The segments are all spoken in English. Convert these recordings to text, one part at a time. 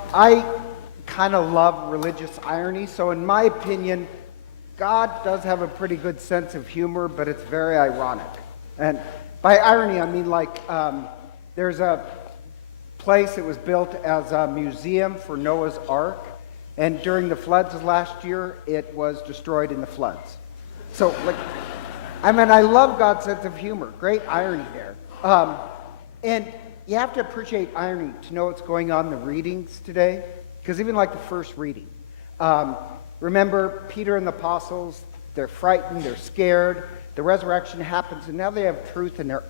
I kind of love religious irony, so in my opinion, God does have a pretty good sense of humor, but it's very ironic. And by irony, I mean there's a place that was built as a museum for Noah's Ark, and during the floods last year, it was destroyed in the floods. So, I love God's sense of humor. Great irony there. And you have to appreciate irony to know what's going on in the readings today, because even like the first reading. Remember, Peter and the apostles, they're frightened, they're scared, the resurrection happens, and now they have truth and they're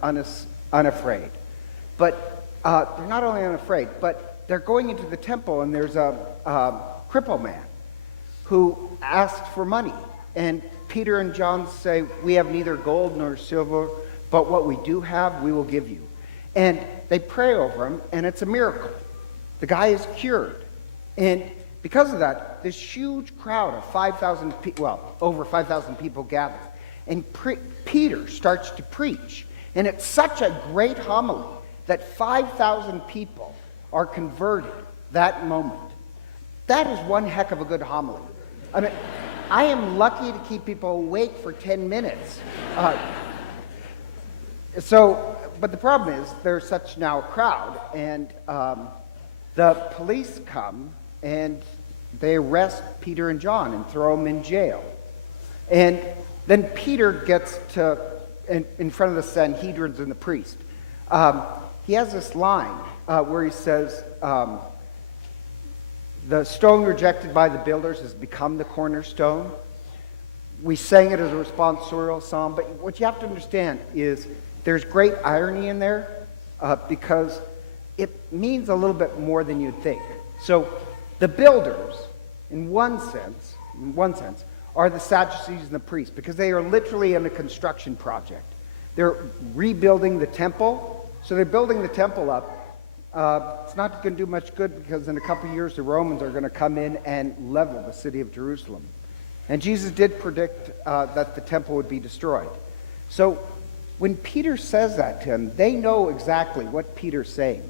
unafraid. But they're not only unafraid, but they're going into the temple, and there's a cripple man who asks for money. And Peter and John say, "We have neither gold nor silver, but what we do have, we will give you." And they pray over him, and it's a miracle. The guy is cured. And because of that, this huge crowd of 5,000 people, over 5,000 people gather. And Peter starts to preach. And it's such a great homily that 5,000 people are converted that moment. That is one heck of a good homily. I am lucky to keep people awake for 10 minutes. But the problem is there's such now a crowd, and the police come and they arrest Peter and John and throw them in jail. And then Peter gets in front of the Sanhedrins and the priest. He has this line where he says, "The stone rejected by the builders has become the cornerstone." We sang it as a responsorial psalm, but what you have to understand is there's great irony in there because it means a little bit more than you'd think. So the builders, in one sense, are the Sadducees and the priests, because they are literally in a construction project. They're rebuilding the temple, so they're building the temple up. It's not going to do much good because in a couple of years the Romans are going to come in and level the city of Jerusalem. And Jesus did predict that the temple would be destroyed. So when Peter says that to him, they know exactly what Peter's saying.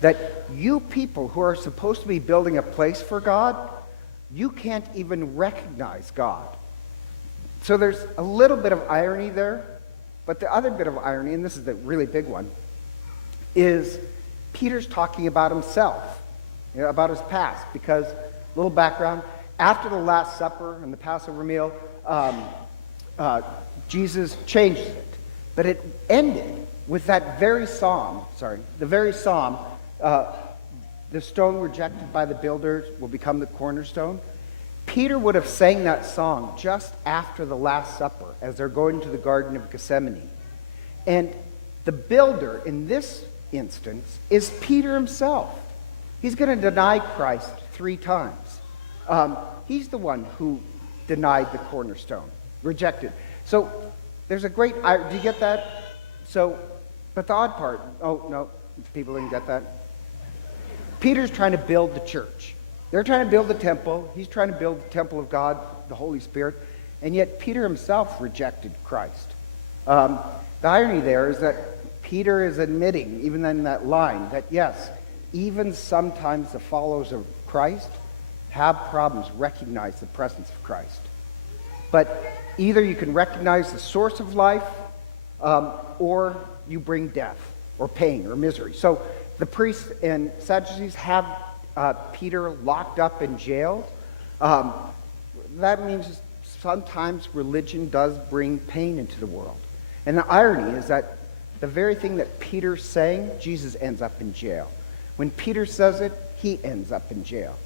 That you people who are supposed to be building a place for God, you can't even recognize God. So there's a little bit of irony there, but the other bit of irony, and this is the really big one, is Peter's talking about himself, about his past. Because, little background, after the Last Supper and the Passover meal, Jesus changed it. But it ended with that very psalm, the stone rejected by the builders will become the cornerstone. Peter would have sang that song just after the Last Supper as they're going to the Garden of Gethsemane. And the builder in this instance is Peter himself. He's going to deny Christ 3 times. He's the one who denied the cornerstone, rejected. So there's a great, do you get that? But the odd part, oh no, people didn't get that. Peter's trying to build the church. They're trying to build the temple. He's trying to build the temple of God, the Holy Spirit. And yet Peter himself rejected Christ. The irony there is that Peter is admitting, even in that line, that yes, even sometimes the followers of Christ have problems recognize the presence of Christ. But either you can recognize the source of life, or you bring death, or pain, or misery. So the priests and Sadducees have Peter locked up in jail. That means sometimes religion does bring pain into the world. And the irony is that the very thing that Peter's saying, Jesus ends up in jail. When Peter says it, he ends up in jail.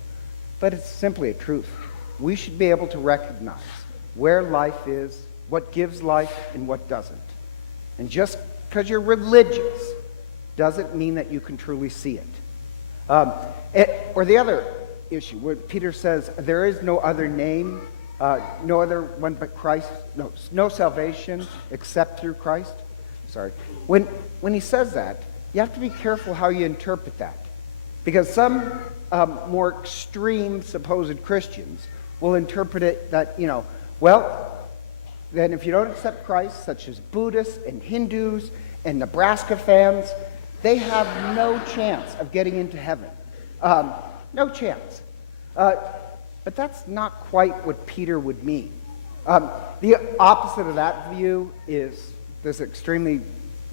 But it's simply a truth. We should be able to recognize where life is, what gives life, and what doesn't. And just because you're religious doesn't mean that you can truly see it. Or the other issue, where Peter says, there is no other name, no other one but Christ, no salvation except through Christ. Sorry. When he says that, you have to be careful how you interpret that. Because some more extreme supposed Christians will interpret it that, then if you don't accept Christ, such as Buddhists and Hindus and Nebraska fans, they have no chance of getting into heaven. No chance. But that's not quite what Peter would mean. The opposite of that view is this extremely,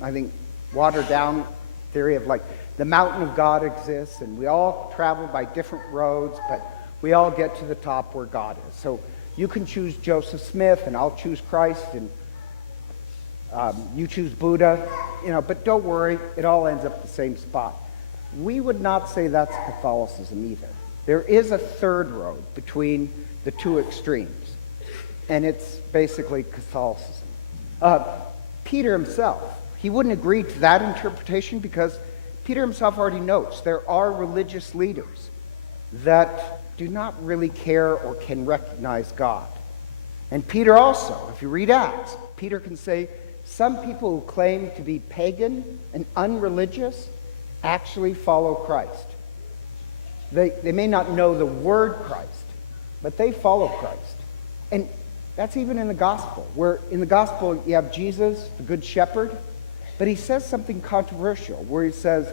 I think, watered down theory of like the mountain of God exists and we all travel by different roads, but we all get to the top where God is. So you can choose Joseph Smith and I'll choose Christ and you choose Buddha, but don't worry, it all ends up at the same spot. We would not say that's Catholicism either. There is a third road between the two extremes, and it's basically Catholicism. Peter himself, he wouldn't agree to that interpretation because Peter himself already notes there are religious leaders that do not really care or can recognize God. And Peter also, if you read Acts, Peter can say some people who claim to be pagan and unreligious actually follow Christ. They may not know the word Christ, but they follow Christ. And that's even in the gospel, where in the gospel you have Jesus, the good shepherd, but he says something controversial, where he says,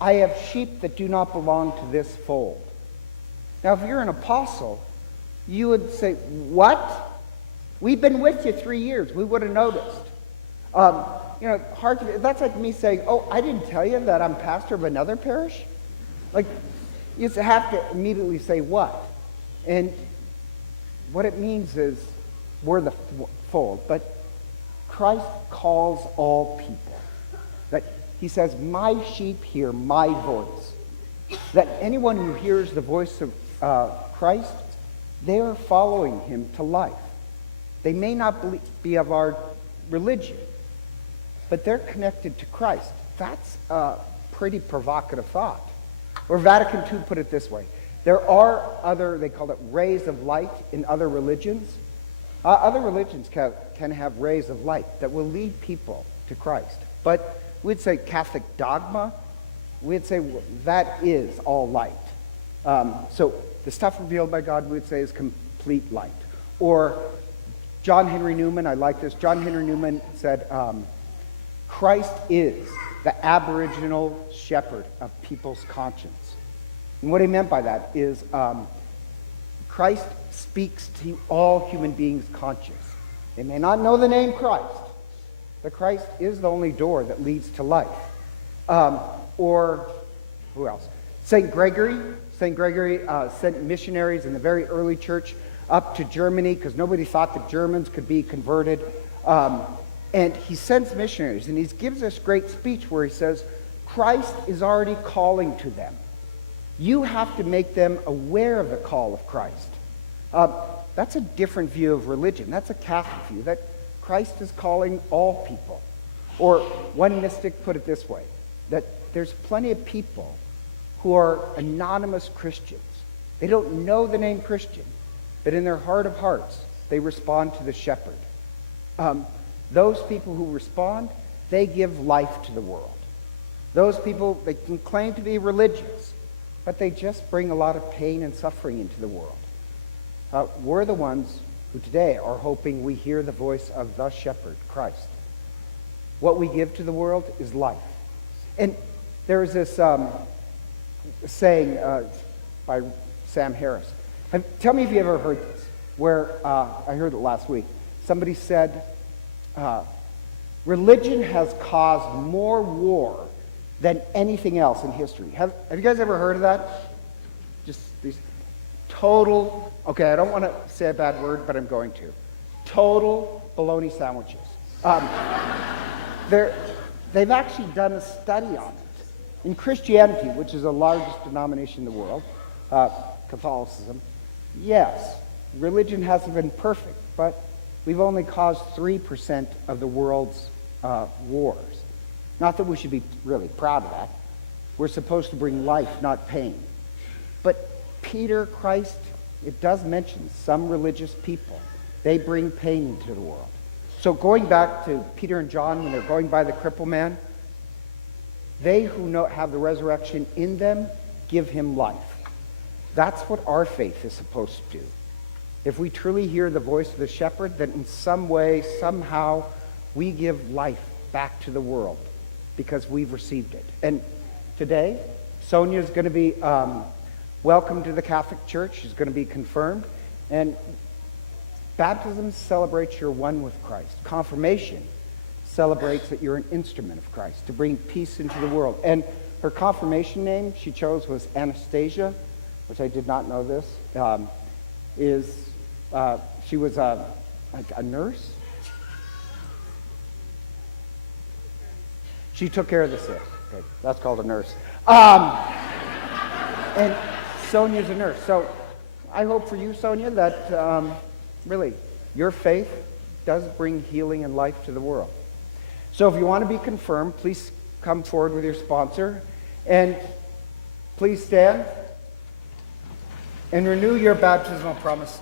I have sheep that do not belong to this fold. Now, if you're an apostle, you would say, what? We've been with you 3 years. We would have noticed. That's like me saying, oh, I didn't tell you that I'm pastor of another parish? Like, you have to immediately say what? And what it means is we're the fold. But Christ calls all people. That he says, my sheep hear my voice. That anyone who hears the voice of Christ, they are following him to life. They may not be of our religion, but they're connected to Christ. That's a pretty provocative thought. Or Vatican II put it this way. There are other, they call it rays of light in other religions. Other religions can have rays of light that will lead people to Christ. But we'd say Catholic dogma, we'd say that is all light. So the stuff revealed by God, we'd say, is complete light. Or John Henry Newman, I like this. John Henry Newman said, Christ is the aboriginal shepherd of people's conscience. And what he meant by that is Christ speaks to all human beings' conscience. They may not know the name Christ, but Christ is the only door that leads to life. Or who else? St. Gregory. St. Gregory sent missionaries in the very early church up to Germany because nobody thought the Germans could be converted. And he sends missionaries, and he gives this great speech where he says, Christ is already calling to them. You have to make them aware of the call of Christ. That's a different view of religion. That's a Catholic view, that Christ is calling all people. Or one mystic put it this way, that there's plenty of people who are anonymous Christians. They don't know the name Christian, but in their heart of hearts, they respond to the shepherd. Those people who respond, they give life to the world. Those people, they can claim to be religious, but they just bring a lot of pain and suffering into the world. We're the ones who today are hoping we hear the voice of the shepherd, Christ. What we give to the world is life. And there's this saying by Sam Harris. Tell me if you ever heard this, where I heard it last week. Somebody said, religion has caused more war than anything else in history. Have you guys ever heard of that? Just these total, okay, I don't want to say a bad word, but I'm going to. Total bologna sandwiches. They've actually done a study on it. In Christianity, which is the largest denomination in the world, Catholicism, yes, religion hasn't been perfect, but we've only caused 3% of the world's wars. Not that we should be really proud of that. We're supposed to bring life, not pain. But Peter, Christ, it does mention some religious people. They bring pain into the world. So going back to Peter and John, when they're going by the crippled man, they who have the resurrection in them give him life. That's what our faith is supposed to do. If we truly hear the voice of the shepherd, then in some way, somehow, we give life back to the world because we've received it. And today, Sonia's going to be welcome to the Catholic Church. She's going to be confirmed. And baptism celebrates you're one with Christ. Confirmation celebrates that you're an instrument of Christ to bring peace into the world. And her confirmation name she chose was Anastasia, which I did not know this. She was like a nurse. She took care of the sick. Okay, that's called a nurse. And Sonia's a nurse. So I hope for you, Sonia, that really your faith does bring healing and life to the world. So if you want to be confirmed, please come forward with your sponsor. And please stand and renew your baptismal promise.